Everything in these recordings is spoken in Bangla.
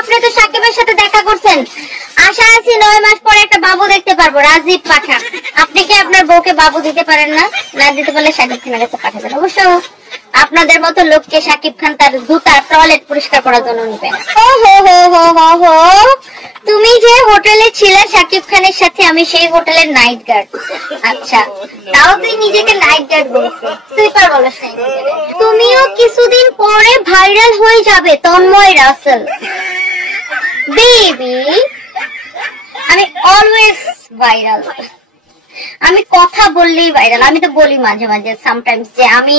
আপনি তো সাকিবের সাথে দেখা করছেন, আশা আছি 9 মাস পরে একটা বাবু দেখতে পারবো, রাজীব পাঠান। আপনি কি আপনার বউকে বাবু দিতে পারেন না? না দিতে পারলে সাকিব খানের কাছে পাঠাবেন। অবশ্য আপনাদের মতো লোককে সাকিব খান তার জুতার টয়লেট পরিষ্কার করার জন্য নিবে না। ও হো হো হো হো হো, তুমি যে হোটেলে ছিলে সাকিব খানের সাথে, আমি সেই হোটেলের নাইট গার্ড। আচ্ছা, তাও তুই নিজেকে নাইট গার্ড বলছিস, সুইপার বলছ না। তুমিও কিছুদিন পরে ভাইরাল হয়ে যাবে, তন্ময় রাসেল বেবি। আমি অলওয়েজ ভাইরাল, আমি কথা বললেই ভাইরাল। আমি তো বলি মাঝে মাঝে সামটাইমস যে আমি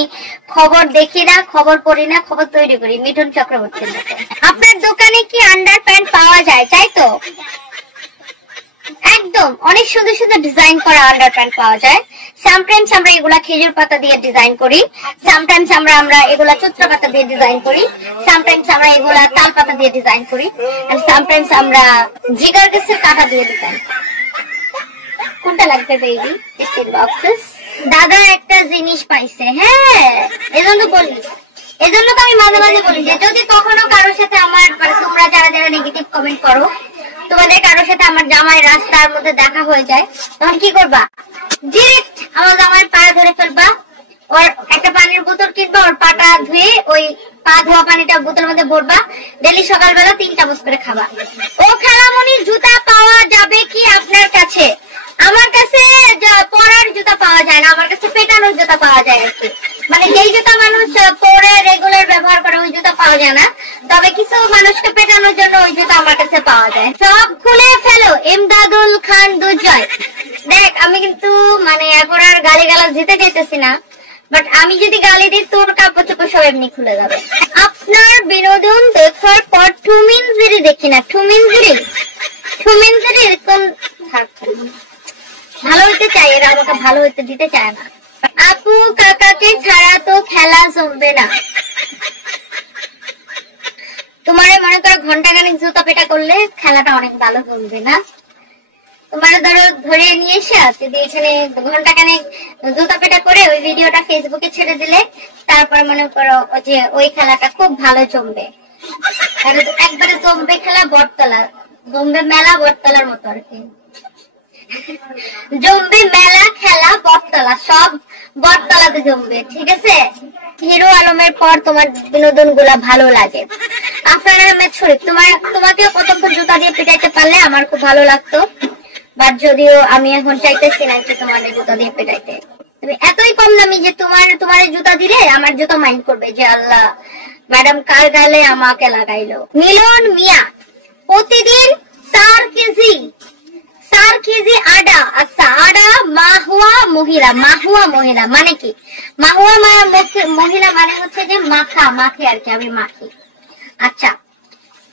খবর দেখি না, খবর পড়ি না, খবর তৈরি করি, মিঠুন চক্রবর্তীর মতো। আপনার দোকানে কি আন্ডার প্যান্ট পাওয়া যায়? চাই তো, একদম অনেক সুন্দর সুন্দর ডিজাইন করা আন্ডার প্যান্ট পাওয়া যায়। সামটাইমস আমরা এগুলা খেজুর পাতা দিয়ে ডিজাইন করি, সামটাইমস আমরা এগুলা চুত্র পাতা দিয়ে ডিজাইন করি, সামটাইমস আমরা এগুলা তাল পাতা দিয়ে ডিজাইন করি, আর সামটাইমস আমরা জিগার গাছের কাঁটা দিয়ে ডিজাইন করি। কোনটা লাগবে বেবি? Tiffin boxes. দাদা একটা জিনিস পাইছে, হ্যাঁ এজন্য বলি, এজন্য তো আমি মাঝে মাঝে বলি যে যদি কখনো কারোর সাথে আমার, মানে তোমরা যারা যারা নেগেটিভ কমেন্ট করো, তোমাদের কারোর সাথে আমার জামাই রাস্তার মধ্যে দেখা হয়ে যায়, তখন কি করবা? ডিরেক্ট আমার জামাই পা ধরে ফেলবা, ওর একটা পানির বোতল কিনবা, ওর পাটা ধুয়ে ওই পা ধোয়া পানিটা বোতলের মধ্যে ভরবা, ডেলি সকালবেলা 3 চামচ করে খাবা। ও খালামণি, জুতা পাওয়া যাবে কি আপনার কাছে? আমার কাছে পরার জুতা পাওয়া যায় না, আমার কাছে পেটানোর জুতা পাওয়া যায় আর কি। মানে যেই জুতা মানুষ পরে রেগুলার ব্যবহার করে ওই জুতা পাওয়া যায় না, তবে কিছু মানুষকে পেটানোর জন্য ওই জুতা আমার কাছে পাওয়া যায়। সব খুলে ফেলো ইমদাদুল খান দুর্জয়। দেখ, আমি কিন্তু মানে এখন আর গালিগালাজ দিতে চাইতেছি না, বাট আমি যদি গালি দিই তোর কাপড় চোপড় সব এমনি খুলে যাবে। আপনার বিনোদন দেখার পর ঠুমিনজিরি দেখি না। ঠুমিনজিরি কোন ভালো হইতে চাই, এরা আমাকে ভালো হইতে দিতে চায় না। আপু কাকাকে ছাড়া তো খেলা জমবে না। তোমারে মনে করো ঘন্টাখানেক জুতা পেটা করলে খেলাটা অনেক ভালো জমবে না। তোমার ধরো ধরে নিয়ে এসে যদি এখানে ঘন্টাখানেক জুতা পেটা করে ওই ভিডিওটা ফেসবুকে ছেড়ে দিলে, তারপর মনে করো যে ওই খেলাটা খুব ভালো জমবে। একবারে জমবে খেলা বটতলা, জমবে মেলা বটতলার মতো আর কি। জমবে মেলা খেলা বটতলা, সব বটতলাতে জমবে, ঠিক আছে? হিরো আলমের পর তোমার বিনোদন গুলা ভালো লাগে। আফরান আহমেদ শরীফ, তোমাকেও কতক্ষণ জুতা দিয়ে পিটাইতে পারলে আমার খুব ভালো লাগতো, বাট যদিও আমি এখন চাইতেছি না যে তোমার জুতা দিয়ে পেটাইতে। তুমি এতই কম দামি যে তোমার জুতা দিলে আমার জুতা মাইন্ড করবে যে আল্লাহ ম্যাডাম কার গালে আমাকে লাগাইলো। মিলন মিয়া, প্রতিদিন 4 কেজি আডা। আচ্ছা, আডা মাহুয়া মহিলা মানে কি? মাহুয়া মহিলা মানে হচ্ছে যে মাখে আর কি, আমি মাখি। আচ্ছা,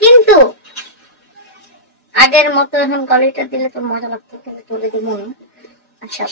কিন্তু আগের মতো এখন গলিটা দিলে তো মজা লাগতো, কিন্তু তুলে দিব। আচ্ছা।